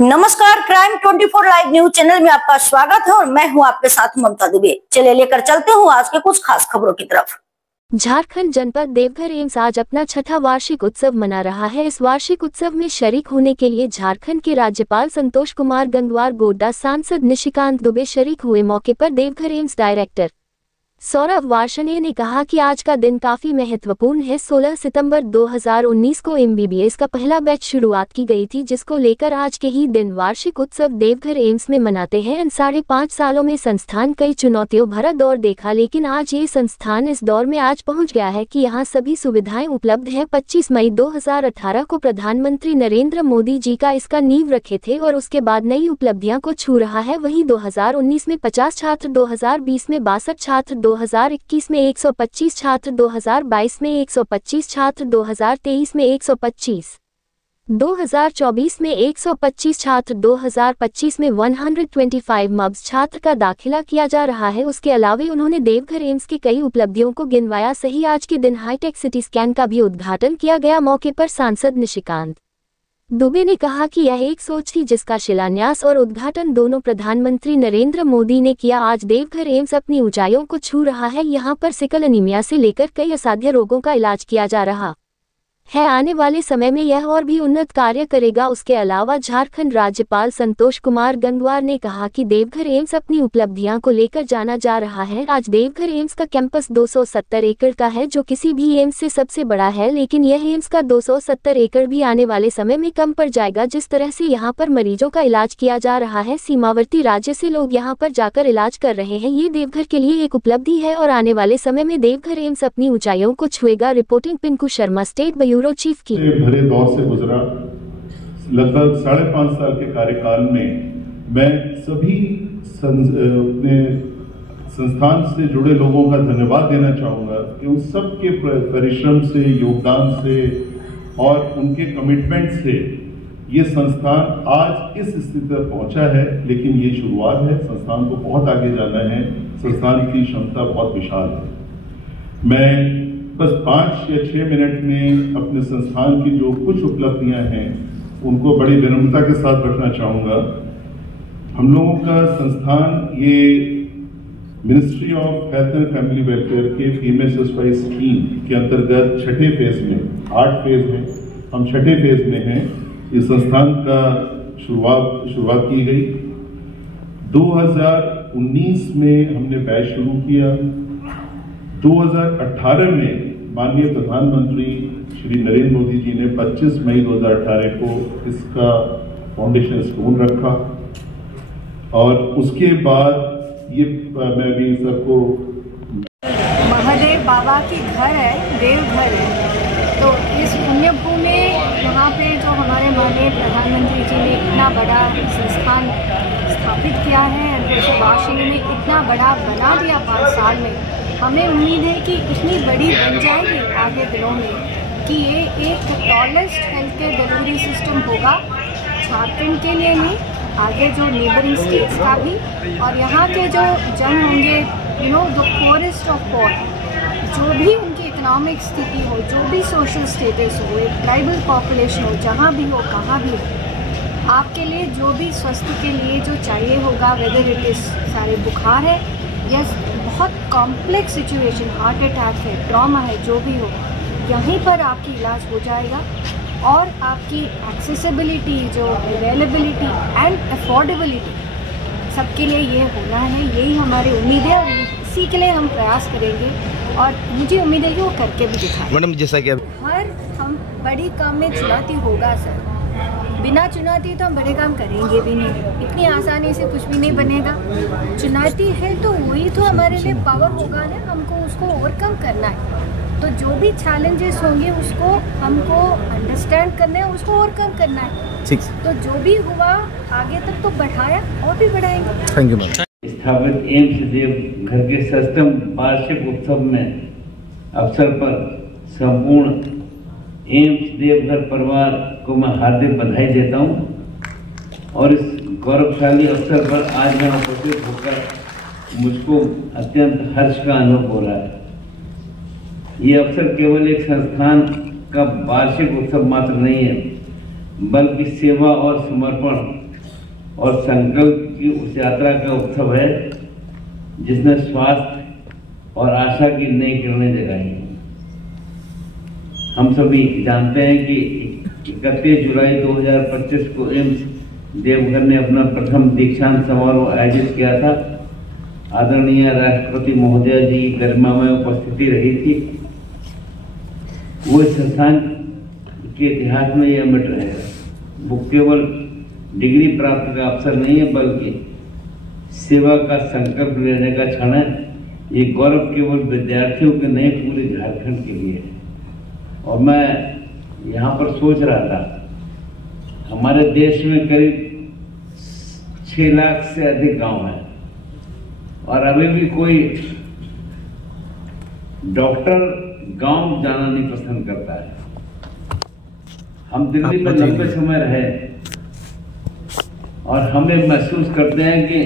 नमस्कार, crime 24 live news channel में आपका स्वागत है और मैं हूं आपके साथ ममता दुबे। चलिए लेकर चलते हूं आज के कुछ खास खबरों की तरफ। झारखंड जनपद देवघर एम्स आज अपना छठा वार्षिक उत्सव मना रहा है। इस वार्षिक उत्सव में शरीक होने के लिए झारखंड के राज्यपाल संतोष कुमार गंगवार, गोड्डा सांसद निशिकांत दुबे शरीक हुए। मौके पर देवघर एम्स डायरेक्टर सौरभ वार्ष्णेय ने कहा कि आज का दिन काफी महत्वपूर्ण है। 16 सितंबर 2019 को MBBS का पहला बैच शुरुआत की गई थी, जिसको लेकर आज के ही दिन वार्षिक उत्सव देवघर एम्स में मनाते हैं। इन 5.5 सालों में संस्थान कई चुनौतियों भरा दौर देखा, लेकिन आज ये संस्थान इस दौर में आज पहुंच गया है कि यहाँ सभी सुविधाएं उपलब्ध हैं। 25 मई 2018 को प्रधानमंत्री नरेंद्र मोदी जी का इसका नींव रखे थे और उसके बाद नई उपलब्धियां को छू रहा है। वहीं 2019 में 50 छात्र, 2020 में 62 छात्र, 2021 में 125 छात्र, 2022 में 125 छात्र, 2023 में 125, 2024 में 125 छात्र, 2025 में 125 मब्स छात्र का दाखिला किया जा रहा है। उसके अलावा उन्होंने देवघर एम्स की कई उपलब्धियों को गिनवाया। सही आज के दिन हाईटेक सिटी स्कैन का भी उद्घाटन किया गया। मौके पर सांसद निशिकांत दुबे ने कहा कि यह एक सोच थी जिसका शिलान्यास और उद्घाटन दोनों प्रधानमंत्री नरेंद्र मोदी ने किया। आज देवघर एम्स अपनी ऊंचाइयों को छू रहा है। यहां पर सिकल एनीमिया से लेकर कई असाध्य रोगों का इलाज किया जा रहा है। आने वाले समय में यह और भी उन्नत कार्य करेगा। उसके अलावा झारखंड राज्यपाल संतोष कुमार गंगवार ने कहा कि देवघर एम्स अपनी उपलब्धियां को लेकर जाना जा रहा है। आज देवघर एम्स का कैंपस 270 एकड़ का है, जो किसी भी एम्स से सबसे बड़ा है, लेकिन यह एम्स का 270 एकड़ भी आने वाले समय में कम पड़ जाएगा। जिस तरह से यहाँ पर मरीजों का इलाज किया जा रहा है, सीमावर्ती राज्य से लोग यहाँ पर जाकर इलाज कर रहे हैं, ये देवघर के लिए एक उपलब्धि है और आने वाले समय में देवघर एम्स अपनी ऊंचाइयों को छुएगा। Reporting Pinku Sharma, state bureau chief की। भरे दौर से गुजरा लगभग 5.5 साल के कार्यकाल में मैं सभी अपने संस्थान से जुड़े लोगों का धन्यवाद देना चाहूंगा कि उन सब के परिश्रम से, योगदान से और उनके कमिटमेंट से ये संस्थान आज इस स्थिति तक पहुंचा है। लेकिन ये शुरुआत है, संस्थान को बहुत आगे जाना है। संस्थान की क्षमता बहुत विशाल है। मैं बस 5 या 6 मिनट में अपने संस्थान की जो कुछ उपलब्धियां हैं उनको बड़ी विनम्रता के साथ रखना चाहूँगा। हम लोगों का संस्थान ये ministry of health and family welfare के PMSSY स्कीम के अंतर्गत छठे फेज में, 8 फेज में हम छठे फेज में हैं। इस संस्थान का शुरुआत की गई। 2019 में हमने बैच शुरू किया। 2018 में माननीय प्रधानमंत्री श्री नरेंद्र मोदी जी ने 25 मई 2018 को इसका फाउंडेशन स्टोन रखा और उसके बाद ये मैं भी सबको महादेव बाबा की घर है, देवघर है, तो इस पुण्य भूमि यहाँ पे जो हमारे माननीय प्रधानमंत्री जी ने इतना बड़ा संस्थान स्थापित किया है, वार्षिक ने इतना बड़ा बना दिया 5 साल में। हमें उम्मीद है कि इतनी बड़ी बन जाएगी आगे दिनों में कि ये एक tallest health care delivery system होगा छात्रों के लिए नहीं, आगे जो नेबरिंग स्टेट्स का भी, और यहाँ के जो जन होंगे, द पोरेस्ट ऑफ पोर, जो भी उनकी इकोनॉमिक स्थिति हो, जो भी सोशल स्टेटस हो, एक ट्राइबल पॉपुलेशन हो, जहाँ भी हो, कहाँ भी हो, आपके लिए जो भी स्वास्थ्य के लिए जो चाहिए होगा, वेदर इट इज़ सारे बुखार है या बहुत कॉम्प्लेक्स सिचुएशन, हार्ट अटैक है, ट्रॉमा है, जो भी हो, यहीं पर आपकी इलाज हो जाएगा। और आपकी एक्सेसिबिलिटी, जो अवेलेबिलिटी एंड अफोर्डेबिलिटी सबके लिए ये होना है, यही हमारी उम्मीद है और इसी के लिए हम प्रयास करेंगे और मुझे उम्मीद है कि वो करके भी दिखाएं। मैडम, जैसा कि हर हम बड़ी काम में चुनौती होगा सर, बिना चुनौती तो हम बड़े काम करेंगे भी नहीं, इतनी आसानी से कुछ भी नहीं बनेगा। चुनौती है तो वही तो हमारे लिए पावर होगा ना, हमको उसको ओवरकम करना है। तो जो भी चैलेंजेस होंगे उसको हमको अंडरस्टैंड करना है, उसको ओवरकम करना है। तो जो भी हुआ आगे तक तो बढ़ाया और भी बढ़ाएंगे। Thank you ma'am. स्थापित एम्स देवघर के 7वें वार्षिक उत्सव में अवसर पर संपूर्ण एम्स देवघर परिवार को मैं हार्दिक बधाई देता हूं और इस गौरवशाली अवसर पर आज मैं उपस्थित होकर मुझको अत्यंत हर्ष का अनुभव हो रहा है। ये अवसर केवल एक संस्थान का वार्षिक उत्सव मात्र नहीं है, बल्कि सेवा और समर्पण और संकल्प की उस यात्रा का उत्सव है जिसने स्वास्थ्य और आशा की नई किरणें जगाई। हम सभी जानते हैं कि 31 जुलाई 2025 को एम्स देवघर ने अपना प्रथम दीक्षांत समारोह आयोजित किया था। आदरणीय राष्ट्रपति महोदय जी की गरिमामय उपस्थिति रही थी। वो संस्थान के इतिहास में यह अमिट रहेगा। वो केवल डिग्री प्राप्त का अवसर नहीं है, बल्कि सेवा का संकल्प लेने का क्षण है। ये गौरव केवल विद्यार्थियों के नहीं, पूरे झारखंड के लिए है। और मैं यहाँ पर सोच रहा था, हमारे देश में करीब 6 लाख से अधिक गांव हैं और अभी भी कोई डॉक्टर गांव जाना नहीं पसंद करता है। हम दिल्ली में लंबे समय रहे और हमें महसूस करते हैं कि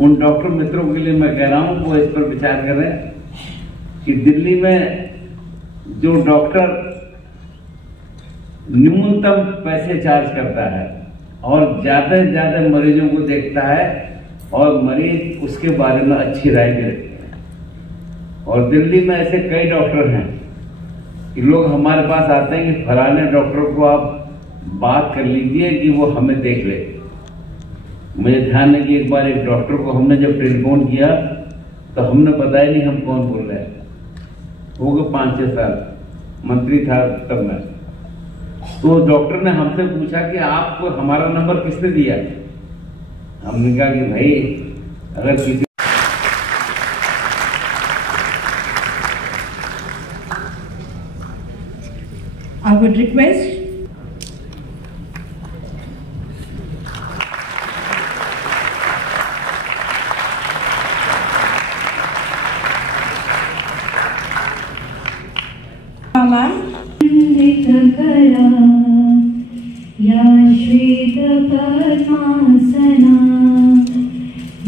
उन डॉक्टर मित्रों के लिए मैं कह रहा हूं वो इस पर विचार करें कि दिल्ली में जो डॉक्टर न्यूनतम पैसे चार्ज करता है और ज्यादा से ज्यादा मरीजों को देखता है और मरीज उसके बारे में अच्छी राय भी रखते हैं। और दिल्ली में ऐसे कई डॉक्टर हैं कि लोग हमारे पास आते हैं कि फलाने डॉक्टर को आप बात कर लीजिए कि वो हमें देख ले। मुझे ध्यान है कि एक बार एक डॉक्टर को हमने जब टेलीफोन किया तो हमने बताया नहीं हम कौन बोल रहे हैं। हो गए 5-6 साल, मंत्री था तब मैं। तो डॉक्टर ने हमसे पूछा कि आपको हमारा नंबर किसने दिया? हमने कहा कि भाई अगर किसी I would request या श्वेत पद्मासना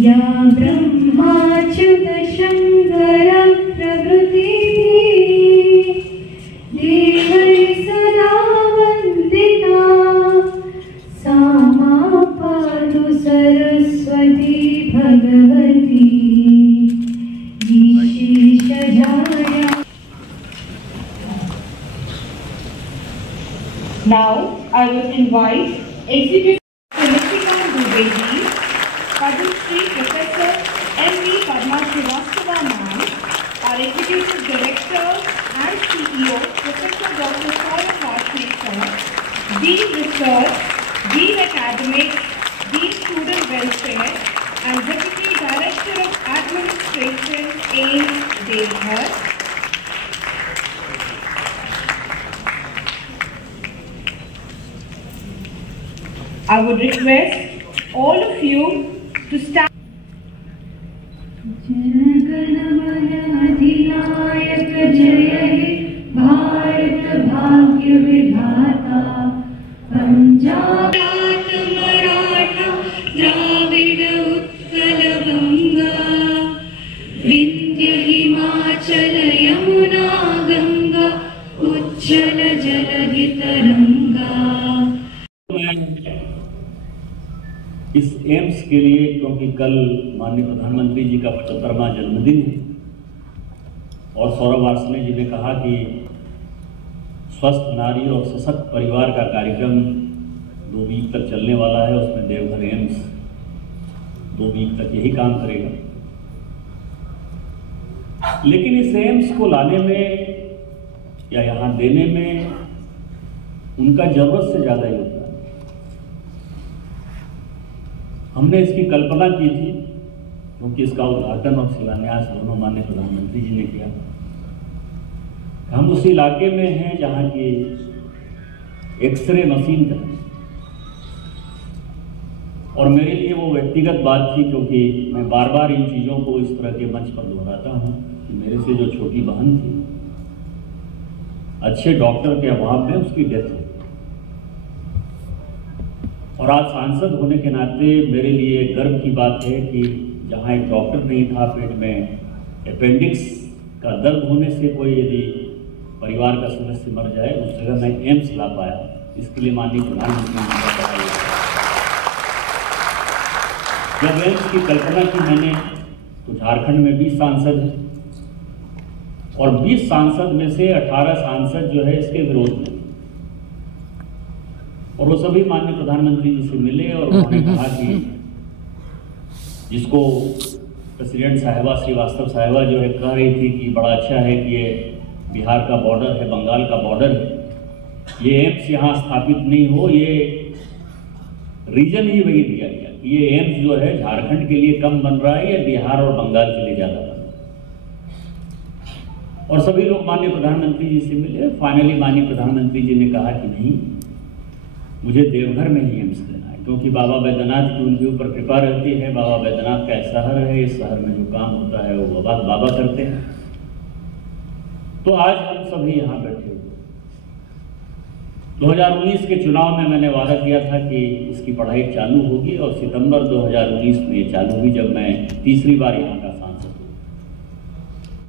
या ब्रह्माच्युत शंकर प्रभृति देवै सदा वंदिता सा मा पातु Saraswati Bhagwati विशेषजाया। Now I will invite Executive Nishikant Dubey ji, Padma Shri Professor M.V. Padma Srivastava ma'am, our Executive Director and CEO Professor Dr. Saurabh Varshney sir, Dean Research, Dean Academics, Dean Student Welfare and Deputy Director of Administration AIMS Devghar. I would request all of you to stand. Jana Gana Mana जय हे भारत भाग्य विधाता पंजाब मराठा द्राविड़ उत्कल बंगा विंध्य हिमाचल यमुना गंगा उज्जल जलधि तरंगा। इस AIIMS के लिए, क्योंकि कल माननीय प्रधानमंत्री जी का 75वां जन्मदिन है और सौरभ वार्ष्णेय जी ने कहा कि स्वस्थ नारी और सशक्त परिवार का कार्यक्रम 2 वीक तक चलने वाला है। उसमें देवघर एम्स 2 वीक तक यही काम करेगा। लेकिन इस एम्स को लाने में या यहाँ देने में उनका जरूरत से ज़्यादा योगदान। हमने इसकी कल्पना की थी क्योंकि इसका उद्घाटन और शिलान्यास दोनों माननीय प्रधानमंत्री जी ने किया। हम उस इलाके में हैं जहाँ की एक्सरे मशीन था और मेरे लिए वो व्यक्तिगत बात थी क्योंकि मैं बार बार इन चीज़ों को इस तरह के मंच पर दोहराता हूँ कि मेरे से जो छोटी बहन थी, अच्छे डॉक्टर के अभाव में उसकी डेथ हो और आज सांसद होने के नाते मेरे लिए गर्व की बात है कि जहाँ एक डॉक्टर नहीं था, पेट में अपेंडिक्स का दर्द होने से कोई यदि परिवार का सदस्य मर जाए, उस जगह मैं एम्स ला पाया। इसके लिए माननीय प्रधानमंत्री जी का जब एम्स की कल्पना की मैंने तो झारखंड में 20 सांसद हैं और 20 सांसद में से 18 सांसद जो है इसके विरोध में, और वो सभी माननीय प्रधानमंत्री जी से मिले और उन्होंने कहा कि जिसको प्रेसिडेंट साहिबा श्रीवास्तव साहिबा जो है कह रही थी कि बड़ा अच्छा है कि ये बिहार का बॉर्डर है, बंगाल का बॉर्डर है, ये एम्स यहाँ स्थापित नहीं हो, ये रीजन ही वही दिया गया कि ये एम्स जो है झारखंड के लिए कम बन रहा है या बिहार और बंगाल के लिए ज़्यादा बन रहा है। और सभी लोग माननीय प्रधानमंत्री जी से मिले। फाइनली माननीय प्रधानमंत्री जी ने कहा कि नहीं, मुझे देवघर में ही एम्स देना है, क्योंकि बाबा बैद्यनाथ की उनके ऊपर कृपा रहती है। बाबा बैद्यनाथ का एक शहर है, इस शहर में जो काम होता है वो बाबा करते हैं। तो आज हम सभी यहाँ बैठे हुए। 2019 के चुनाव में मैंने वादा किया था कि इसकी पढ़ाई चालू होगी और सितंबर 2019 में ये चालू हुई, जब मैं तीसरी बार यहाँ का